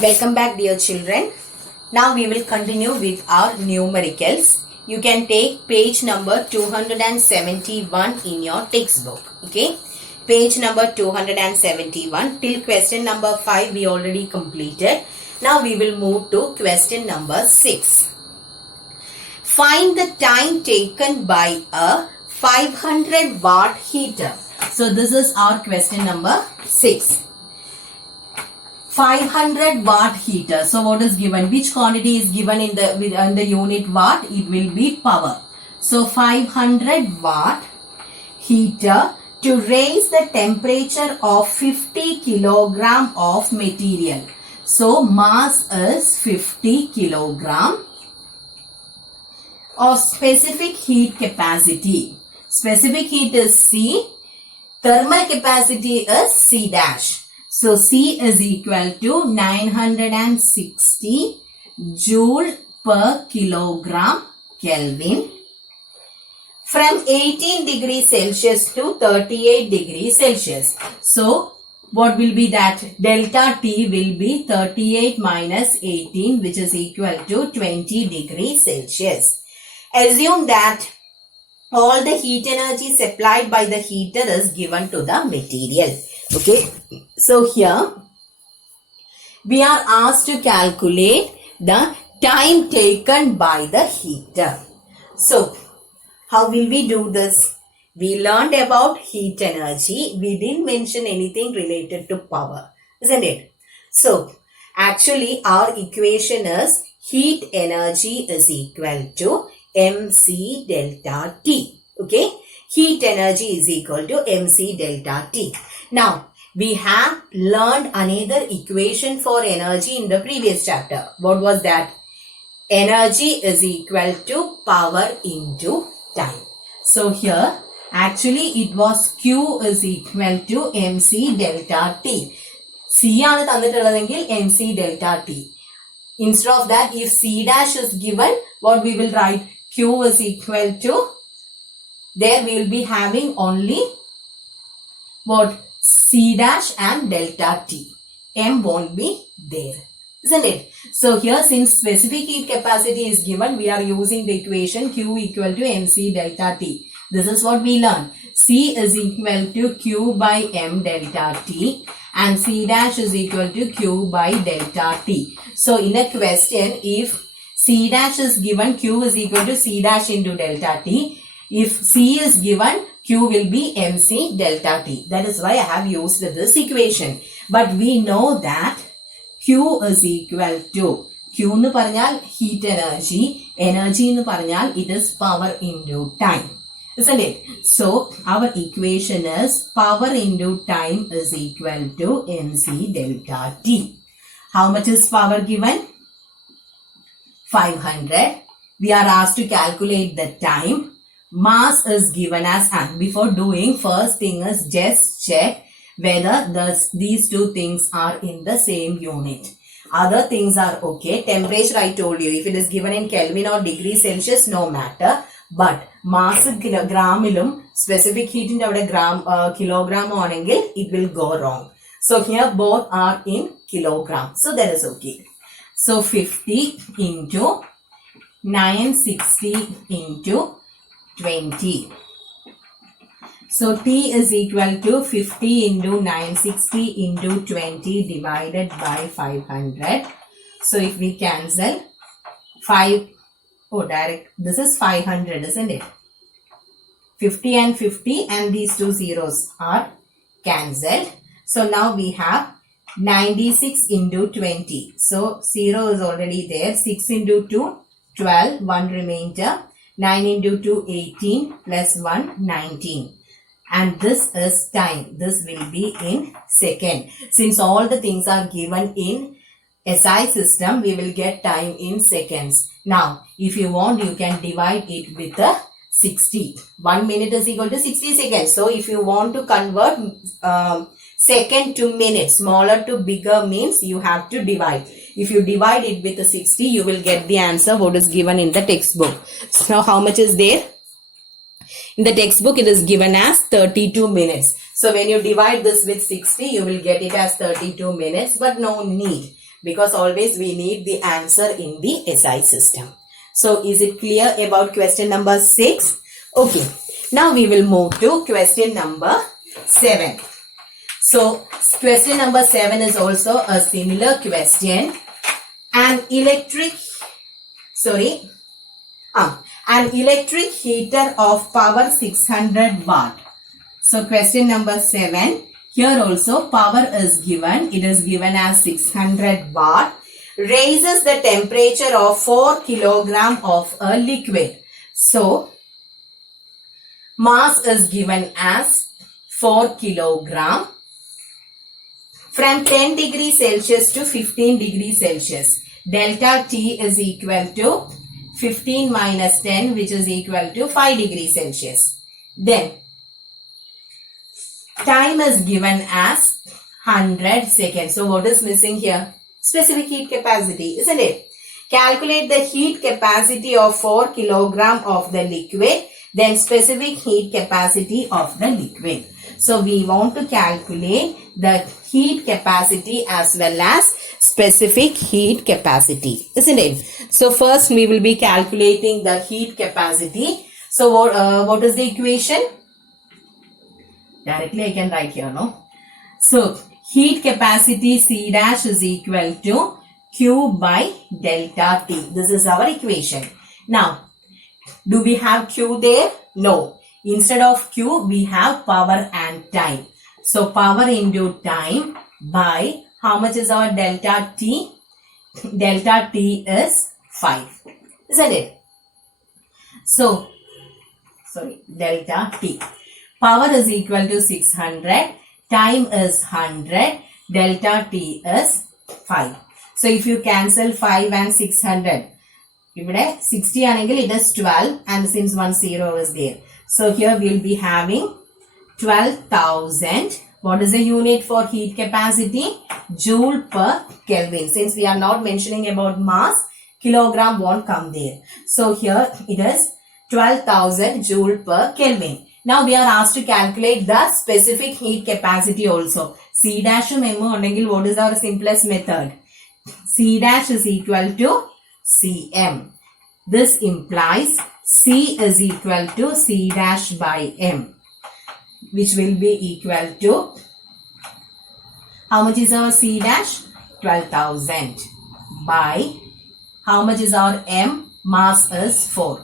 Welcome back, dear children. Now we will continue with our numericals. You can take page number 271 in your textbook. Okay, page number 271 till question number 5 we already completed. Now we will move to question number 6. Find the time taken by a 500 watt heater. So this is our question number 6. 500 watt heater. So what is given? Which quantity is given in the unit watt? It will be power. So 500 watt heater to raise the temperature of 50 kilogram of material. So mass is 50 kilogram of specific heat capacity. Specific heat is C. Thermal capacity is C dash. So C is equal to 960 joule per kilogram Kelvin from 18 degrees Celsius to 38 degrees Celsius. So what will be that? Delta T will be 38 minus 18, which is equal to 20 degrees Celsius. Assume that all the heat energy supplied by the heater is given to the material. Okay, so here we are asked to calculate the time taken by the heater. So how will we do this? We learned about heat energy. We didn't mention anything related to power, isn't it? So actually our equation is heat energy is equal to mc delta T. Okay, heat energy is equal to mc delta T. Now, we have learned another equation for energy in the previous chapter. What was that? Energy is equal to power into time. So here, actually it was Q is equal to mc delta T. C ആണ് തന്നിട്ടുള്ളതെങ്കിൽ mc delta T. Instead of that, if C dash is given, what we will write? Q is equal to, there we will be having only what? C dash and delta T. M won't be there, isn't it? So here, since specific heat capacity is given, we are using the equation Q equal to mc delta T. This is what we learned. C is equal to Q by M delta T and C dash is equal to Q by delta T. So in a question, if C dash is given, Q is equal to C dash into delta T. If C is given, Q will be mc delta T. That is why I have used this equation. But we know that Q is equal to, Q nu parnal heat energy, energy nu parnal it is power into time, isn't it? So our equation is power into time is equal to mc delta T. How much is power given? 500. We are asked to calculate the time. Mass is given as, and before doing, first thing is just check whether these two things are in the same unit. Other things are okay. Temperature I told you, if it is given in Kelvin or degree Celsius, no matter. But mass gramilum, specific heat in kilogram onengil, it will go wrong. So here both are in kilogram. So that is okay. So 50 into 960 into 20. So T is equal to 50 into 960 into 20 divided by 500. So if we cancel 5, oh direct, this is 500, isn't it? 50 and 50 and these two zeros are cancelled. So now we have 96 into 20. So 0 is already there. 6 into 2, 12, 1 remainder. 9 into 2, 18 plus 1, 19. And this is time. This will be in second. Since all the things are given in SI system, we will get time in seconds. Now, if you want, you can divide it with a 60. 1 minute is equal to 60 seconds. So, if you want to convert second to minute, smaller to bigger means you have to divide. If you divide it with a 60, you will get the answer what is given in the textbook. So, how much is there? In the textbook, it is given as 32 minutes. So, when you divide this with 60, you will get it as 32 minutes, but no need. because always we need the answer in the SI system. So is it clear about question number 6? Okay. Now we will move to question number 7. So question number 7 is also a similar question. An electric heater of power 600 watt. So question number 7. Here also power is given. It is given as 600 watt. Raises the temperature of 4 kilogram of a liquid. So mass is given as 4 kilogram from 10 degrees Celsius to 15 degrees Celsius. Delta T is equal to 15 minus 10, which is equal to 5 degrees Celsius. Then time is given as 100 seconds. So what is missing here? Specific heat capacity, isn't it? Calculate the heat capacity of 4 kilogram of the liquid, then specific heat capacity of the liquid. So we want to calculate the heat capacity as well as specific heat capacity, isn't it? So first we will be calculating the heat capacity. So what is the equation? Directly I can write here, no? So heat capacity C dash is equal to Q by delta T. This is our equation. Now, do we have Q there? No. Instead of Q, we have power and time. So power into time by how much is our delta T? Delta T is 5. Isn't it? So, delta T. Power is equal to 600. Time is 100. Delta T is 5. So if you cancel 5 and 600, ഇവിടെ 60 ആണെങ്കിൽ it is 12 and since 1 0 is there. So here we will be having 12,000. What is the unit for heat capacity? Joule per Kelvin. Since we are not mentioning about mass, kilogram won't come there. So here it is 12,000 Joule per Kelvin. Now we are asked to calculate the specific heat capacity also. C dash M ondengil, what is our simplest method? C dash is equal to Cm. This implies C is equal to C dash by M, which will be equal to, how much is our C dash? 12,000 by, how much is our M? Mass is 4.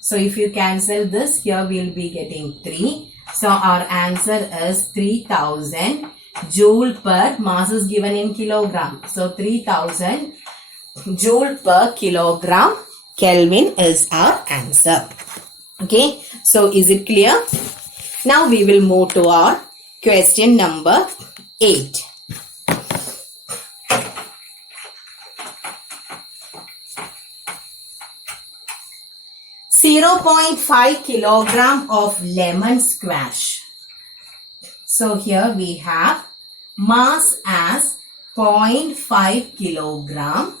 So if you cancel this, here we will be getting 3. So our answer is 3,000 Joule per, mass is given in kilogram. So 3,000 Joule per kilogram Kelvin is our answer. Okay. So is it clear? Now we will move to our question number 8. .5 kilogram of lemon squash. So here we have mass as 0.5 kilogram.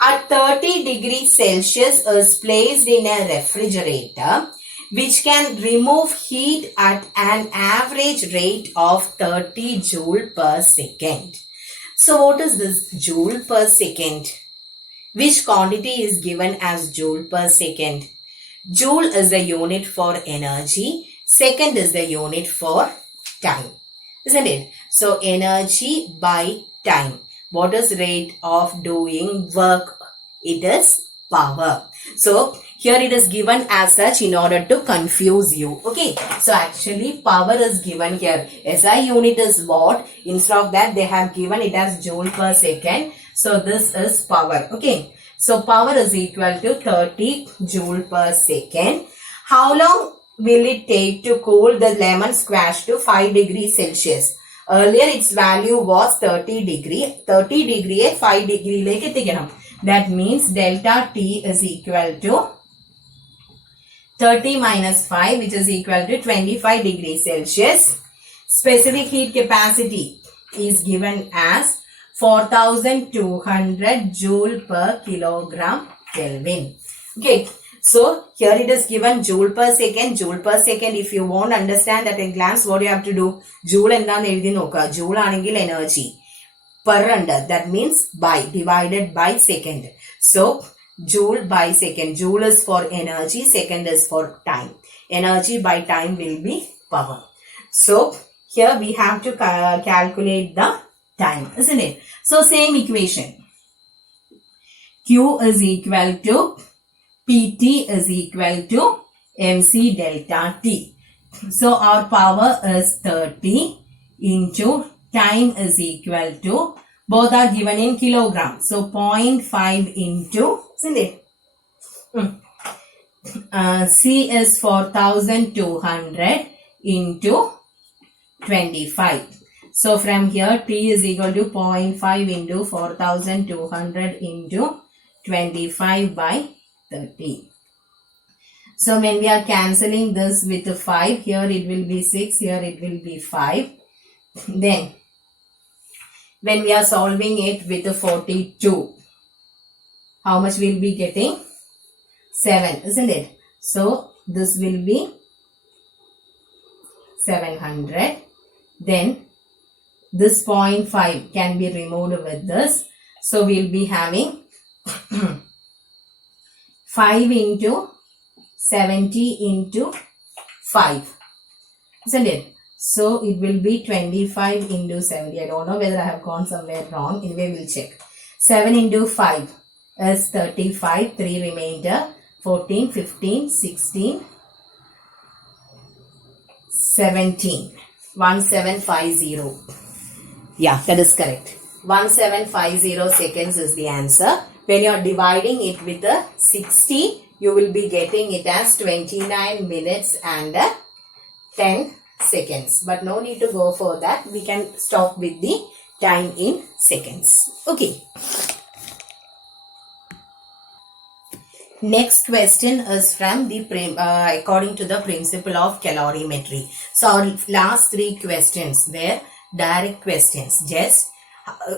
At 30 degrees Celsius is placed in a refrigerator which can remove heat at an average rate of 30 joule per second. So what is this joule per second? Which quantity is given as joule per second? Joule is the unit for energy. Second is the unit for time. Isn't it? So energy by time. What is rate of doing work? It is power. So here it is given as such in order to confuse you. Okay. So actually power is given here. SI unit is watt. Instead of that they have given it as joule per second. So this is power. Okay. So power is equal to 30 joule per second. How long will it take to cool the lemon squash to 5 degrees Celsius? Earlier its value was 30 degree. 30 degree 5 degree like etikkanam. That means delta T is equal to 30 minus 5, which is equal to 25 degrees Celsius. Specific heat capacity is given as 4,200 joule per kilogram Kelvin. Okay. So here it is given joule per second. Joule per second. If you want to understand at a glance, what you have to do? Joule and then joule anengil energy. per under, that means by, divided by second. So joule by second. Joule is for energy, second is for time. Energy by time will be power. So here we have to calculate the time, isn't it? So same equation. Q is equal to PT is equal to MC delta T. So our power is 30 into time is equal to, both are given in kilogram. So 0.5 into, isn't it? C is 4200 into 25. So from here T is equal to 0.5 into 4200 into 25 by 30. So when we are cancelling this with 5, here it will be 6, here it will be 5. Then when we are solving it with 42, how much we'll be getting? 7, isn't it? So this will be 700. Then this 0.5 can be removed with this. So we'll be having 5 into 70 into 5, isn't it? So it will be 25 into 70. I don't know whether I have gone somewhere wrong. Anyway, we'll check. 7 into 5 is 35. 3 remainder. 14, 15, 16, 17. 1750. Yeah, that is correct. 1750 seconds is the answer. When you are dividing it with a 60, you will be getting it as 29 minutes and 10 seconds. But no need to go for that. We can stop with the time in seconds. Okay. Next question is from the according to the principle of calorimetry. So our last 3 questions were direct questions. Just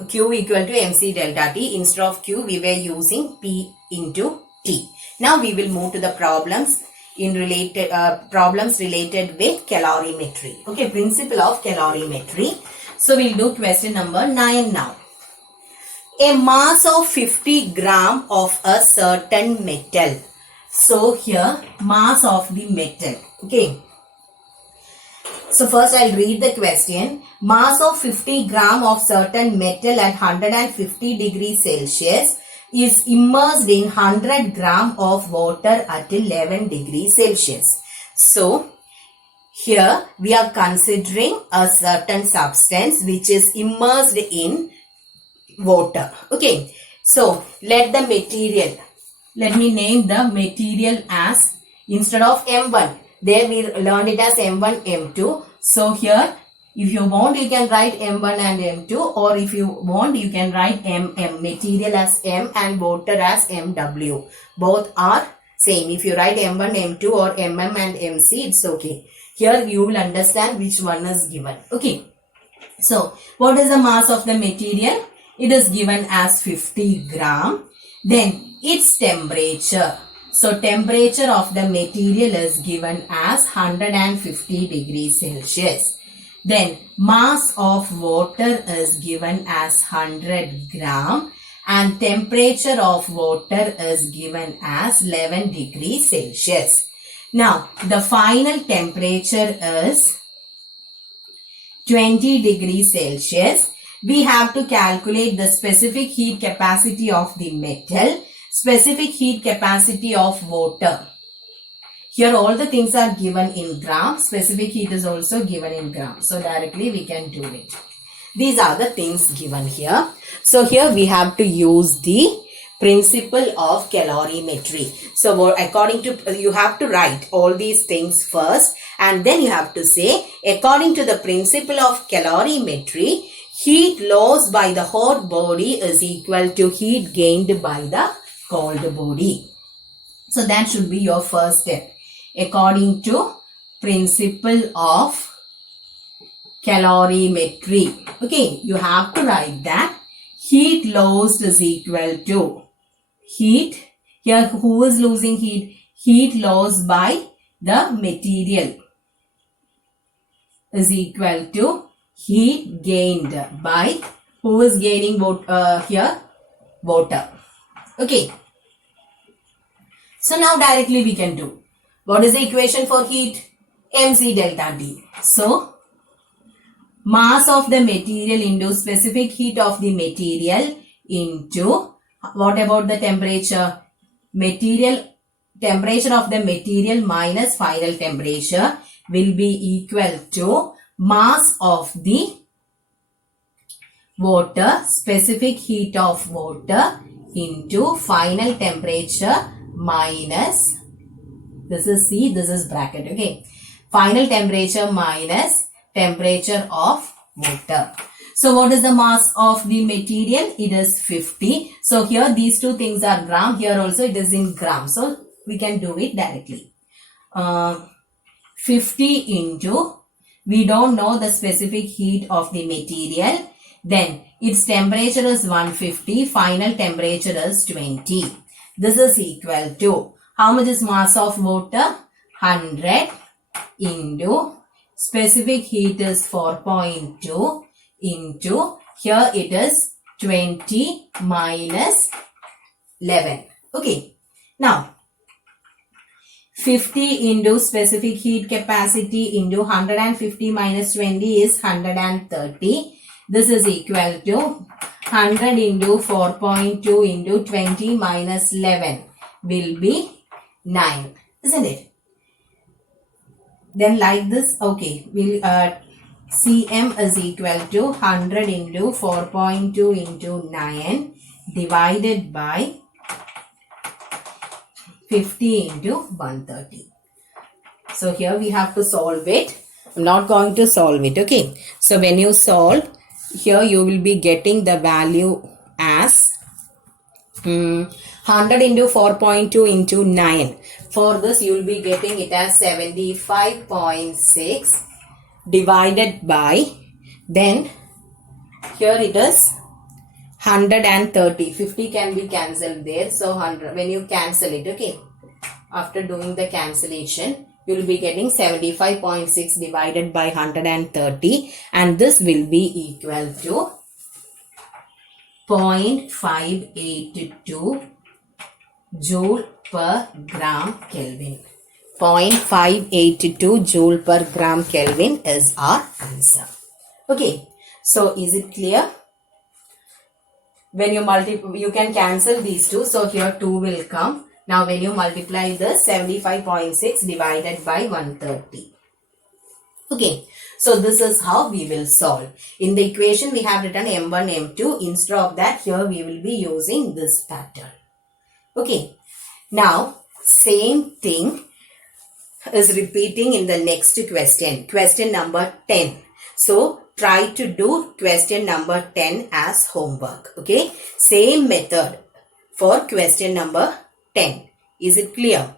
Q equal to MC delta T. Instead of Q, we were using P into T. Now we will move to the problems in related with calorimetry. Okay, principle of calorimetry. So we'll do question number 9 now. A mass of 50 gram of a certain metal. So here mass of the metal. Okay. So first I'll read the question. Mass of 50 gram of certain metal at 150 degrees Celsius is immersed in 100 gram of water at 11 degrees Celsius. So here we are considering a certain substance which is immersed in water. Okay. So let the material, let me name the material as, instead of M1, there we learned it as M1, M2. So here if you want you can write M1 and M2, or if you want you can write MM, material as M and water as MW. Both are same. If you write M1, M2 or MM and MC, it's okay. Here you will understand which one is given. Okay. So what is the mass of the material? It is given as 50 gram. Then its temperature. So temperature of the material is given as 150 degrees Celsius. Then mass of water is given as 100 gram and temperature of water is given as 11 degrees Celsius. Now the final temperature is 20 degrees Celsius. We have to calculate the specific heat capacity of the metal, specific heat capacity of water. Here all the things are given in gram. Specific heat is also given in gram. So directly we can do it. These are the things given here. So here we have to use the principle of calorimetry. So according to, you have to write all these things first and then you have to say, according to the principle of calorimetry, heat lost by the hot body is equal to heat gained by the cold body. So that should be your first step. According to principle of calorimetry. Okay, you have to write that heat lost is equal to heat. Here who is losing heat? Heat lost by the material is equal to heat gained by Who is gaining here? Water. Okay. So now directly we can do. What is the equation for heat? mc delta T. So mass of the material into specific heat of the material into, what about the temperature? Temperature of the material minus final temperature will be equal to mass of the water, specific heat of water into final temperature minus, this is C, this is bracket, okay. Final temperature minus temperature of water. So what is the mass of the material? It is 50. So here these two things are gram. Here also it is in gram. So we can do it directly. 50 into, we don't know the specific heat of the material. Then its temperature is 150. Final temperature is 20. This is equal to, how much is mass of water? 100 into specific heat is 4.2 into, here it is 20 minus 11. Okay. Now 50 into specific heat capacity into 150 minus 20 is 130. This is equal to 100 into 4.2 into 20 minus 11 will be 9. Isn't it? Then like this, okay, we'll Cm is equal to 100 into 4.2 into 9 divided by 50 into 130. So here we have to solve it. I'm not going to solve it, okay. So when you solve, here you will be getting the value as 100 into 4.2 into 9. For this you will be getting it as 75.6 divided by, then here it is 130. 50 can be cancelled there. So 100, when you cancel it, okay, after doing the cancellation, you will be getting 75.6 divided by 130, and this will be equal to 0.582 joule per gram Kelvin. 0.582 joule per gram Kelvin is our answer. Okay, so is it clear? When you multiply, you can cancel these two. So here 2 will come. Now when you multiply this, 75.6 divided by 130. Okay, so this is how we will solve. In the equation we have written M1, M2. Instead of that, here we will be using this pattern. Okay, now same thing is repeating in the next question. Question number 10. So try to do question number 10 as homework. Okay, same method for question number 10. Is it clear?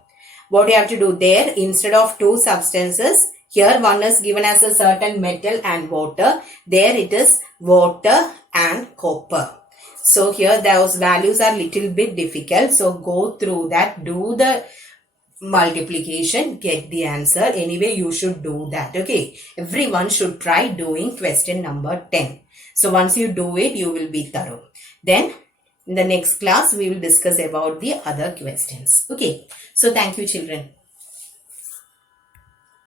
What you have to do there, instead of two substances, here one is given as a certain metal and water. There it is water and copper. So here those values are little bit difficult. So go through that, do the multiplication, get the answer. Anyway, you should do that. Okay, everyone should try doing question number 10. So once you do it, you will be thorough. Then in the next class, we will discuss about the other questions. Okay, so thank you children.